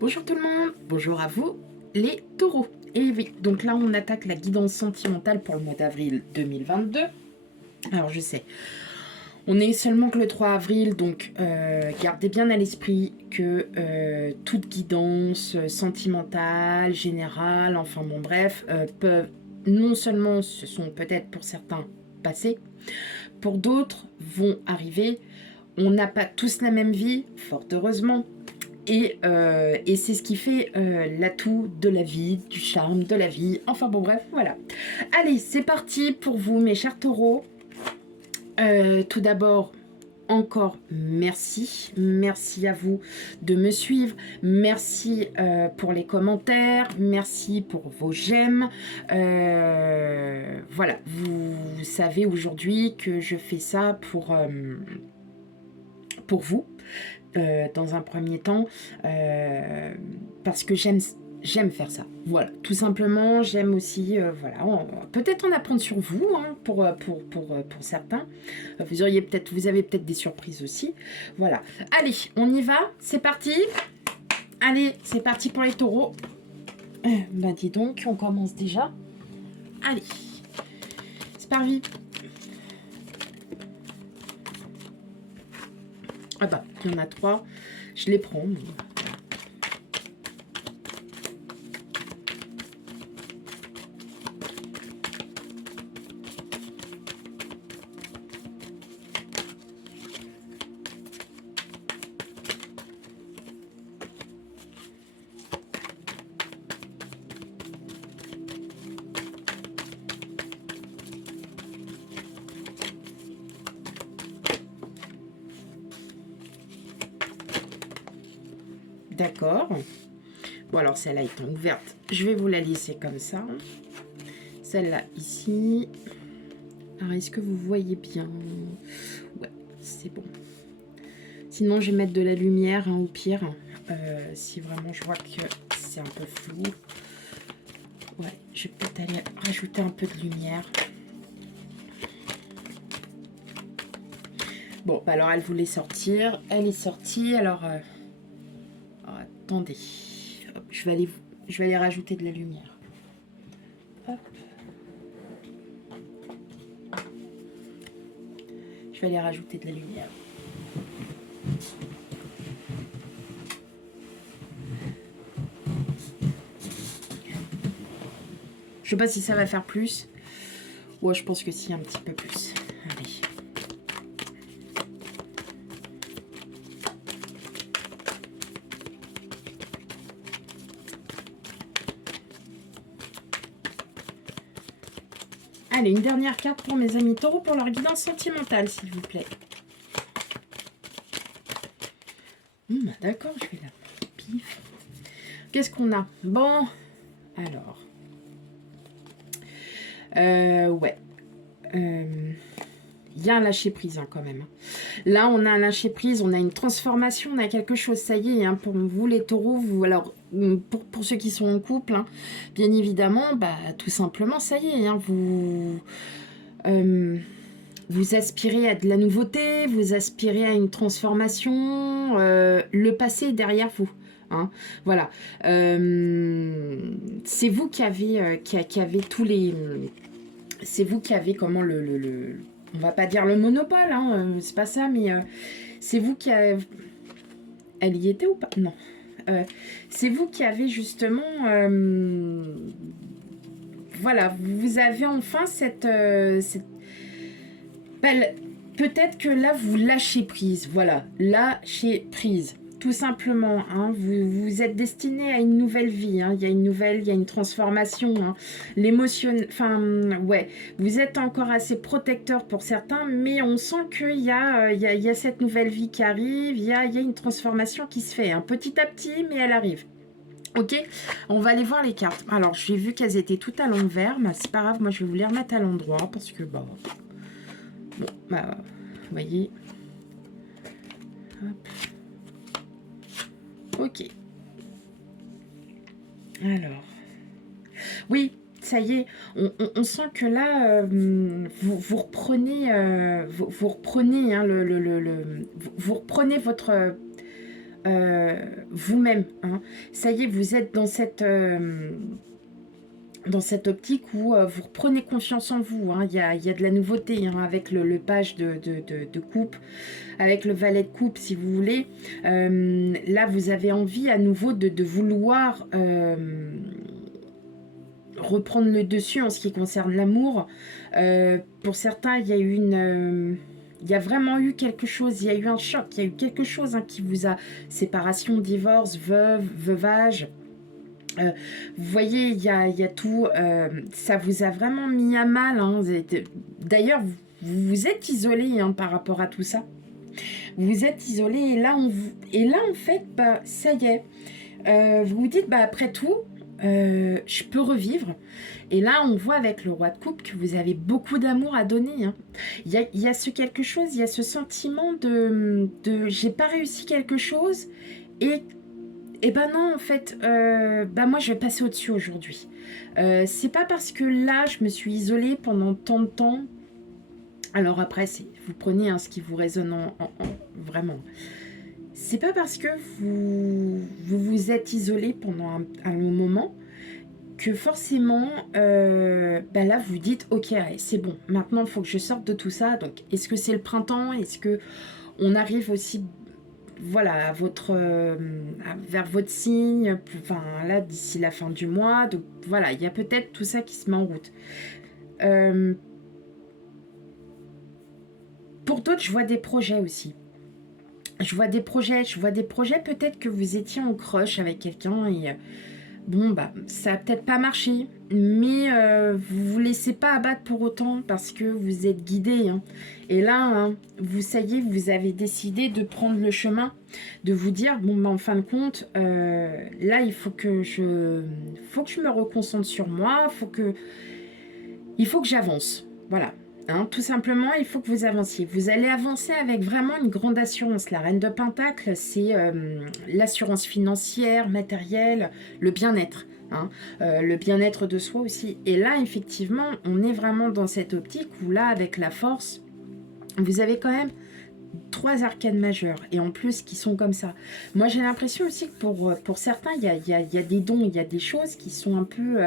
Bonjour tout le monde, bonjour à vous les taureaux. Et oui, donc là on attaque la guidance sentimentale pour le mois d'avril 2022. Alors je sais, on est seulement que le 3 avril, donc gardez bien à l'esprit que toute guidance sentimentale, générale, enfin bon bref, peuvent non seulement se sont peut-être pour certains passés, pour d'autres vont arriver. On n'a pas tous la même vie, fort heureusement. Et c'est ce qui fait l'atout de la vie, du charme de la vie. Enfin bon bref, voilà. Allez, c'est parti pour vous mes chers taureaux. Tout d'abord, encore merci. Merci à vous de me suivre. Merci pour les commentaires. Merci pour vos j'aime. Voilà, vous savez aujourd'hui que je fais ça pour vous. Dans un premier temps, parce que j'aime faire ça. Voilà, tout simplement, j'aime aussi, voilà, peut-être en apprendre sur vous, hein, pour certains. Vous avez peut-être des surprises aussi. Voilà. Allez, on y va, c'est parti. Allez, c'est parti pour les taureaux. Bah dis donc, on commence déjà. Allez, c'est parti. Ah bah, il y en a 3. Je les prends. Mais... D'accord. Bon, alors celle-là étant ouverte, je vais vous la laisser comme ça. Celle-là ici. Alors, est-ce que vous voyez bien? Ouais, c'est bon. Sinon, je vais mettre de la lumière, hein, au pire. Si vraiment je vois que c'est un peu flou. Ouais, je vais peut-être aller rajouter un peu de lumière. Bon, bah alors elle voulait sortir. Elle est sortie, alors... attendez, hop, je vais aller rajouter de la lumière. Hop. Je vais aller rajouter de la lumière. Je sais pas si ça va faire plus. Ouais, je pense que si, un petit peu plus. Allez. Allez, une dernière carte pour mes amis taureaux pour leur guidance sentimentale, s'il vous plaît. D'accord, je vais la pif. Qu'est-ce qu'on a? Bon, alors. Ouais. Il y a un lâcher-prise, hein, quand même. Là, on a un lâcher-prise, on a une transformation, on a quelque chose, ça y est, hein, pour vous les taureaux, vous, alors, pour ceux qui sont en couple, hein, bien évidemment, bah, tout simplement, ça y est, hein, vous aspirez à de la nouveauté, vous aspirez à une transformation, le passé est derrière vous. Hein, voilà. C'est vous qui avez, qui avez tous les... C'est vous qui avez comment on va pas dire le monopole, hein, c'est pas ça, mais c'est vous qui avez... Elle y était ou pas? Non. C'est vous qui avez justement... voilà, vous avez enfin cette peut-être que là, vous lâchez prise. Voilà, lâchez prise. Tout simplement, hein, vous êtes destiné à une nouvelle vie. Hein. Il y a une transformation. Hein. L'émotion, enfin, ouais, vous êtes encore assez protecteur pour certains, mais on sent qu'il y a cette nouvelle vie qui arrive. Il y a une transformation qui se fait, hein, petit à petit, mais elle arrive. Ok, on va aller voir les cartes. Alors, j'ai vu qu'elles étaient toutes à l'envers, mais c'est pas grave. Moi, je vais vous les remettre à l'endroit parce que, bah, bon, bah, vous voyez. Hop. Ok. Alors. Oui, ça y est. On sent que là, vous reprenez, vous reprenez, hein, vous reprenez votre... vous-même. Hein. Ça y est, vous êtes dans cette optique où vous reprenez confiance en vous. Hein. Il y a de la nouveauté hein, avec le page de coupe, avec le valet de coupe si vous voulez. Là, vous avez envie à nouveau de vouloir reprendre le dessus en ce qui concerne l'amour. Pour certains, il y a eu il y a vraiment eu quelque chose, il y a eu un choc, il y a eu quelque chose hein, qui vous a... Séparation, divorce, veuvage. Vous voyez, il y a tout. Ça vous a vraiment mis à mal. Hein. D'ailleurs, vous vous êtes isolé hein, par rapport à tout ça. Vous vous êtes isolé et là, en fait, bah, ça y est. Vous vous dites, bah, après tout, je peux revivre. Et là, on voit avec le roi de coupe que vous avez beaucoup d'amour à donner. Hein. Il y a ce quelque chose, il y a ce sentiment de j'ai pas réussi quelque chose et ben non, en fait, ben moi je vais passer au-dessus aujourd'hui. C'est pas parce que là je me suis isolée pendant tant de temps. Alors après, vous prenez hein, ce qui vous résonne vraiment. C'est pas parce que vous êtes isolé pendant un long moment que forcément, ben là vous dites ok, allez, c'est bon. Maintenant, il faut que je sorte de tout ça. Donc, est-ce que c'est le printemps? Est-ce que on arrive aussi voilà, vers votre signe, enfin là d'ici la fin du mois, donc voilà, il y a peut-être tout ça qui se met en route. Pour d'autres, je vois des projets aussi. Je vois des projets peut-être que vous étiez en crush avec quelqu'un et bon, bah, ça a peut-être pas marché, mais vous vous laissez pas abattre pour autant parce que vous êtes guidé. Hein. Et là, hein, ça y est, vous avez décidé de prendre le chemin, de vous dire, bon, bah, en fin de compte, là, il faut que je me reconcentre sur moi, il faut que j'avance. Voilà. Hein, tout simplement, il faut que vous avanciez. Vous allez avancer avec vraiment une grande assurance. La reine de Pentacle, c'est l'assurance financière, matérielle, le bien-être. Hein, le bien-être de soi aussi. Et là, effectivement, on est vraiment dans cette optique où là, avec la force, vous avez quand même 3 arcanes majeures et en plus qui sont comme ça. Moi, j'ai l'impression aussi que pour certains, il y a des dons, il y a des choses qui sont un peu...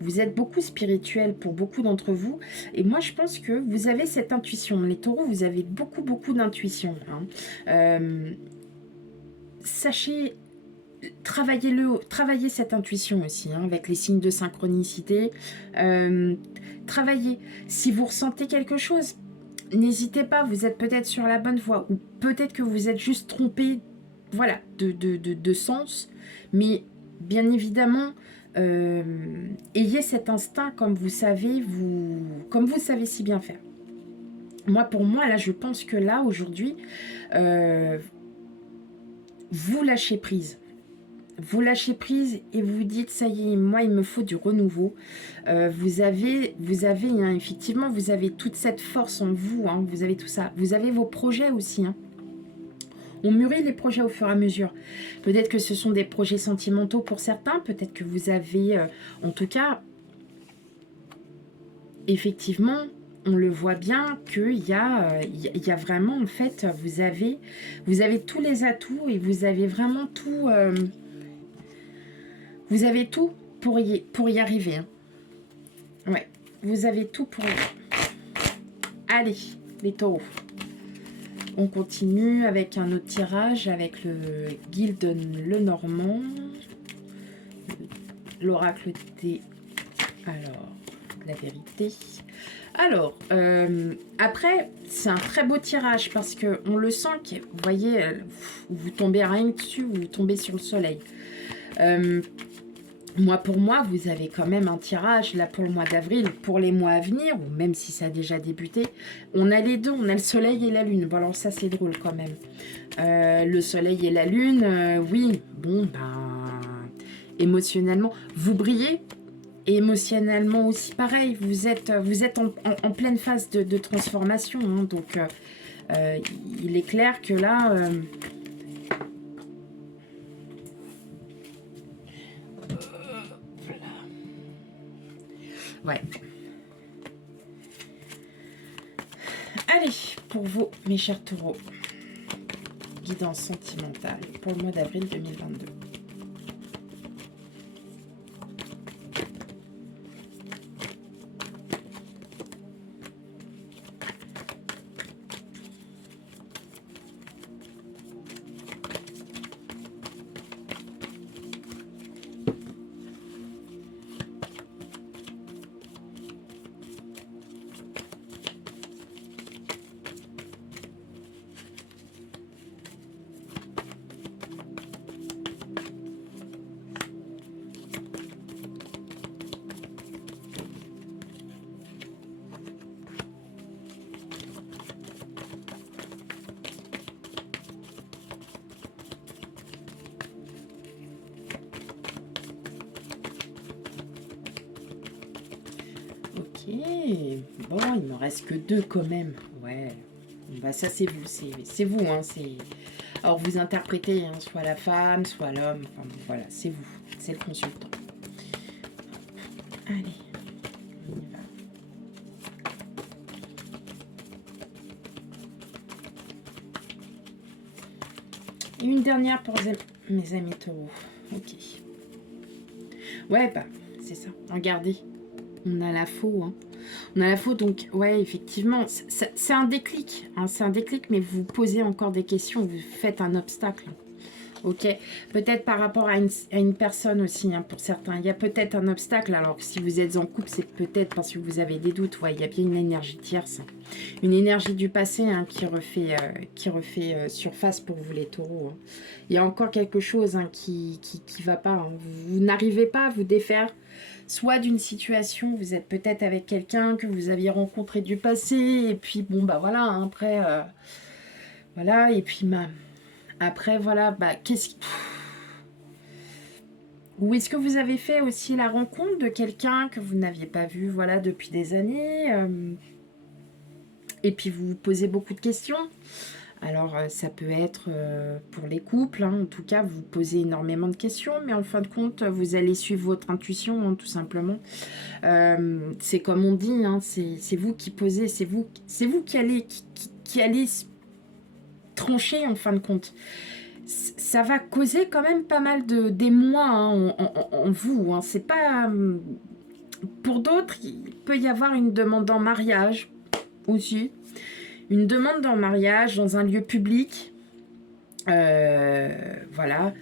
vous êtes beaucoup spirituel pour beaucoup d'entre vous. Et moi, je pense que vous avez cette intuition. Les taureaux, vous avez beaucoup d'intuition. Hein. Sachez, travaillez cette intuition aussi, hein, avec les signes de synchronicité. Travaillez. Si vous ressentez quelque chose, n'hésitez pas, vous êtes peut-être sur la bonne voie. Ou peut-être que vous êtes juste trompé, voilà, de sens. Mais bien évidemment... ayez cet instinct comme vous savez si bien faire. Moi, pour moi, là, je pense que là, aujourd'hui, vous lâchez prise. Vous lâchez prise et vous dites, ça y est, moi, il me faut du renouveau. Vous avez hein, effectivement, vous avez toute cette force en vous. Hein, vous avez tout ça. Vous avez vos projets aussi. Hein. On mûrit les projets au fur et à mesure. Peut-être que ce sont des projets sentimentaux pour certains. Peut-être que vous avez... en tout cas, effectivement, on le voit bien qu'il y a vraiment, en fait, vous avez tous les atouts et vous avez vraiment tout... vous avez tout pour y arriver. Hein. Ouais, vous avez tout pour y arriver. Allez, les taureaux. On continue avec un autre tirage, avec le Gildan Lenormand, l'oracle des... Alors, la vérité. Alors, après, c'est un très beau tirage parce qu'on le sent, vous voyez, vous tombez rien dessus, vous tombez sur le soleil. Pour moi, vous avez quand même un tirage là pour le mois d'avril, pour les mois à venir, ou même si ça a déjà débuté. On a les deux, on a le soleil et la lune. Bon, alors ça, c'est drôle quand même. Le soleil et la lune, oui, bon, ben, émotionnellement, vous brillez. Et émotionnellement aussi, pareil, vous êtes en pleine phase de transformation. Hein, donc, il est clair que là... ouais. Allez, pour vous, mes chers taureaux. guidance sentimentale pour le mois d'avril 2022. Bon, il me reste que 2 quand même. Ouais. Bah ça c'est vous, c'est vous. Hein, alors vous interprétez hein, soit la femme, soit l'homme. Enfin bon, voilà, c'est vous. C'est le consultant. Allez, on y va. Et une dernière pour mes amis taureaux. Ok. Ouais, bah, c'est ça. Regardez. On a la faux, hein. On a la faux, donc, ouais, effectivement, c'est un déclic, hein, c'est un déclic, mais vous posez encore des questions, vous faites un obstacle. Ok, peut-être par rapport à une personne aussi, hein, pour certains, il y a peut-être un obstacle, alors que si vous êtes en couple, c'est peut-être parce que vous avez des doutes, ouais, il y a bien une énergie tierce, hein. Une énergie du passé hein, qui refait surface pour vous les taureaux. Hein. Il y a encore quelque chose hein, qui va pas, hein. Vous n'arrivez pas à vous défaire soit d'une situation, vous êtes peut-être avec quelqu'un que vous aviez rencontré du passé, et puis bon, bah voilà, hein, après, voilà, et puis après, voilà, bah qu'est-ce qui... Ou est-ce que vous avez fait aussi la rencontre de quelqu'un que vous n'aviez pas vu, voilà, depuis des années et puis vous vous posez beaucoup de questions. Alors, ça peut être pour les couples, hein, en tout cas, vous posez énormément de questions, mais en fin de compte, vous allez suivre votre intuition, hein, tout simplement. C'est comme on dit, hein, c'est vous qui posez, c'est vous qui allez trancher, en fin de compte. Ça va causer quand même pas mal d'émoi hein, en vous. Hein. C'est pas... pour d'autres, il peut y avoir une demande en mariage aussi. Une demande en mariage dans un lieu public. Voilà.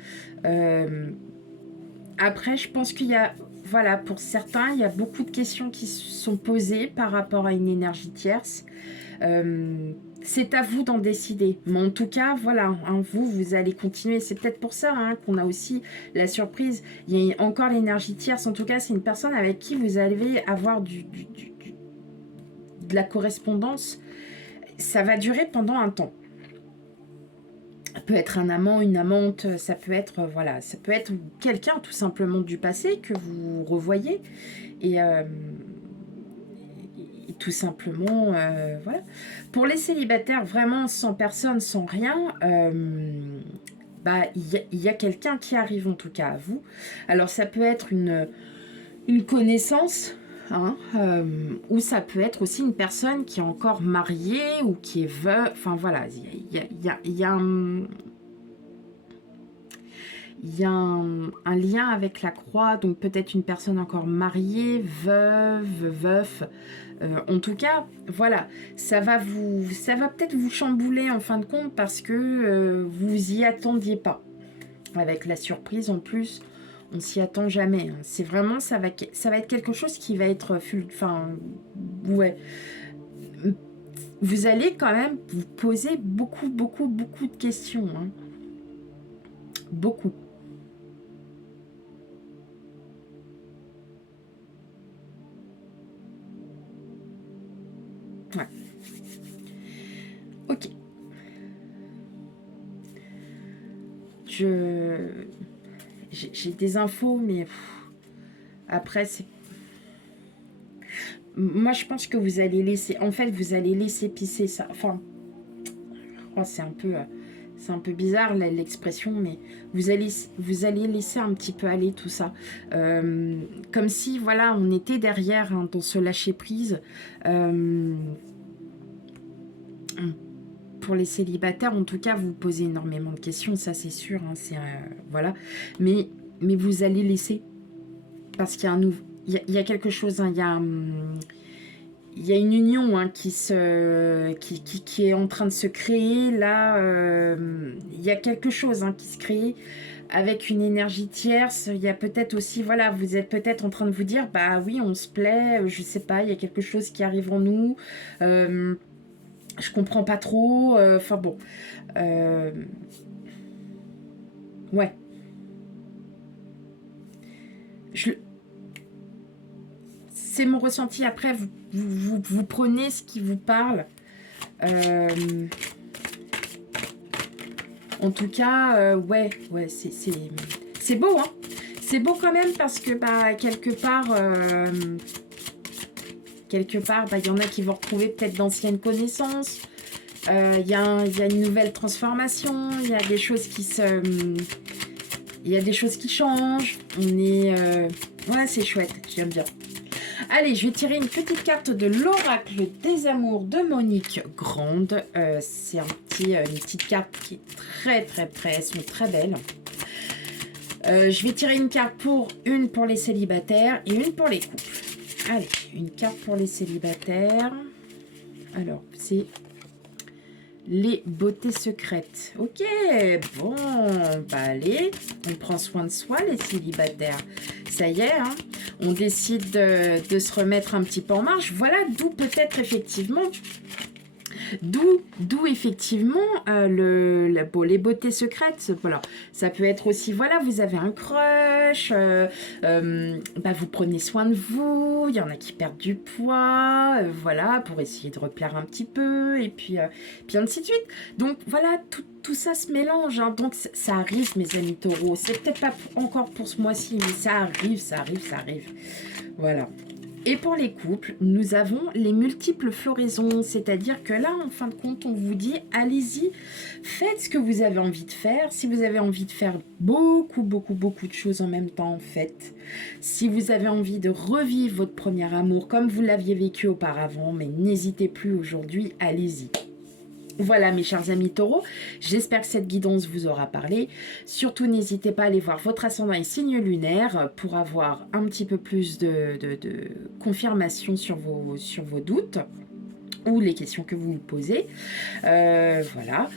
Après, je pense qu'il y a, voilà, pour certains, il y a beaucoup de questions qui sont posées par rapport à une énergie tierce. C'est à vous d'en décider. Mais en tout cas, voilà, hein, vous allez continuer. C'est peut-être pour ça hein, qu'on a aussi la surprise. Il y a encore l'énergie tierce. En tout cas, c'est une personne avec qui vous allez avoir de la correspondance. Ça va durer pendant un temps. Ça peut être un amant, une amante, ça peut être voilà, ça peut être quelqu'un tout simplement du passé que vous revoyez et tout simplement voilà. Pour les célibataires vraiment sans personne, sans rien, bah il y a quelqu'un qui arrive en tout cas à vous. Alors ça peut être une connaissance. Hein, ou ça peut être aussi une personne qui est encore mariée ou qui est veuve. Enfin voilà, il y a un lien avec la croix, donc peut-être une personne encore mariée, veuf. En tout cas, voilà, ça va peut-être vous chambouler en fin de compte parce que vous y attendiez pas. Avec la surprise en plus. On s'y attend jamais. Hein. C'est vraiment, ça va être quelque chose qui va être... Enfin, ouais. Vous allez quand même vous poser beaucoup de questions. Hein. Beaucoup. Ouais. Ok. J'ai des infos, mais après, c'est... Moi, je pense que vous allez laisser... En fait, vous allez laisser pisser ça. Enfin, oh, c'est un peu bizarre l'expression, mais vous allez laisser un petit peu aller tout ça. Comme si, voilà, on était derrière hein, dans ce lâcher-prise. pour les célibataires, en tout cas, vous posez énormément de questions, ça c'est sûr, hein, voilà. Mais vous allez laisser, parce qu'il y a un nouveau, il y a quelque chose, hein, il y a une union, hein, qui est en train de se créer là. Il y a quelque chose, hein, qui se crée avec une énergie tierce. Il y a peut-être aussi, voilà, vous êtes peut-être en train de vous dire, bah oui, on se plaît, je sais pas, il y a quelque chose qui arrive en nous. Je comprends pas trop. Enfin bon, ouais. C'est mon ressenti. Après, vous prenez ce qui vous parle. En tout cas, ouais, c'est beau, hein. C'est beau quand même parce que, bah, quelque part, bah, y en a qui vont retrouver peut-être d'anciennes connaissances. Il y a une nouvelle transformation. Il y a des choses qui il y a des choses qui changent. Ouais, c'est chouette. J'aime bien. Allez, je vais tirer une petite carte de l'oracle des amours de Monique Grande. C'est une petite carte qui est très, elles sont très belles. Je vais tirer une carte une pour les célibataires et une pour les couples. Allez, une carte pour les célibataires. Alors, c'est les beautés secrètes. Ok, bon, bah allez, on prend soin de soi les célibataires. Ça y est, hein, on décide de se remettre un petit peu en marche. Voilà, d'où peut-être effectivement... D'où effectivement les beautés secrètes. Voilà. Ça peut être aussi, voilà, vous avez un crush, bah, vous prenez soin de vous, il y en a qui perdent du poids, voilà, pour essayer de replaire un petit peu, et puis ainsi de suite. Donc voilà, tout ça se mélange, hein. Donc ça arrive, mes amis taureaux. C'est peut-être pas encore pour ce mois-ci, mais ça arrive. Voilà. Et pour les couples, nous avons les multiples floraisons, c'est-à-dire que là, en fin de compte, on vous dit, allez-y, faites ce que vous avez envie de faire. Si vous avez envie de faire beaucoup de choses en même temps, faites. Si vous avez envie de revivre votre premier amour comme vous l'aviez vécu auparavant, mais n'hésitez plus aujourd'hui, allez-y. Voilà mes chers amis taureaux, j'espère que cette guidance vous aura parlé. Surtout n'hésitez pas à aller voir votre ascendant et signe lunaire pour avoir un petit peu plus de confirmation sur vos doutes ou les questions que vous vous posez. Voilà,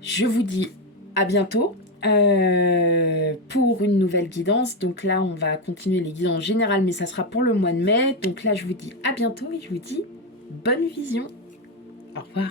je vous dis à bientôt pour une nouvelle guidance. Donc là on va continuer les guidances générales, mais ça sera pour le mois de mai. Donc là je vous dis à bientôt et je vous dis bonne vision. Au revoir.